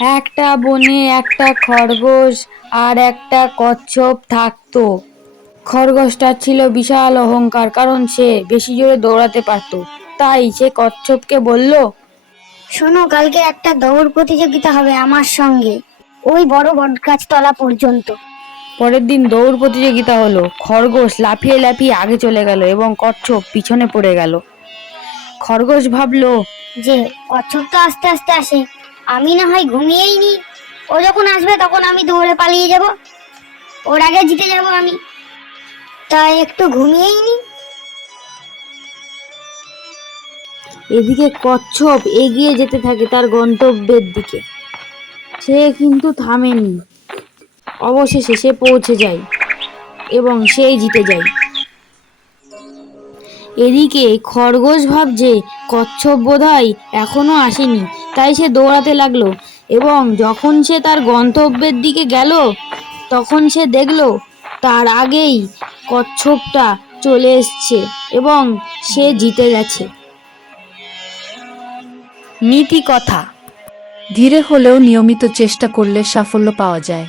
একটা বনে একটা খরগোশ আর একটা কচ্ছপ থাকতো। খরগোশটার ছিল বিশাল অহংকার, কারণ সে বেশি জোরে দৌড়াতে পারতো। তাই সে কচ্ছপকে বলল, শোনো, কালকে একটা দৌড় প্রতিযোগিতা হবে আমার সঙ্গে, ওই বড় বটগাছ তলা পর্যন্ত। পরের দিন দৌড় প্রতিযোগিতা হলো। খরগোশ লাফিয়ে লাফিয়ে আগে চলে গেল এবং কচ্ছপ পিছনে পড়ে গেল। খরগোশ ভাবলো, যে কচ্ছপ তো আস্তে আস্তে আসে, আমি না হয় ঘুমিয়েই নি, ও যখন আসবে তখন আমি দৌড়ে পালিয়ে যাব, ওর আগে জিতে যাব আমি, তাই একটু ঘুমিয়েই নি। এদিকে কচ্ছপ এগিয়ে যেতে থাকে তার গন্তব্যের দিকে। সে কিন্তু থামেনি। অবশেষে সে পৌঁছে যায় এবং সেই জিতে যায়। এদিকে খরগোশ ভাবছে কচ্ছপ বোধহয় এখনো আসেনি, তাই সে দৌড়াতে লাগলো এবং যখন সে তার গন্তব্যের দিকে গেল তখন সে দেখলো তার আগেই কচ্ছপটা চলে এসছে এবং সে জিতে গেছে। নীতি কথা: ধীরে হলেও নিয়মিত চেষ্টা করলে সাফল্য পাওয়া যায়।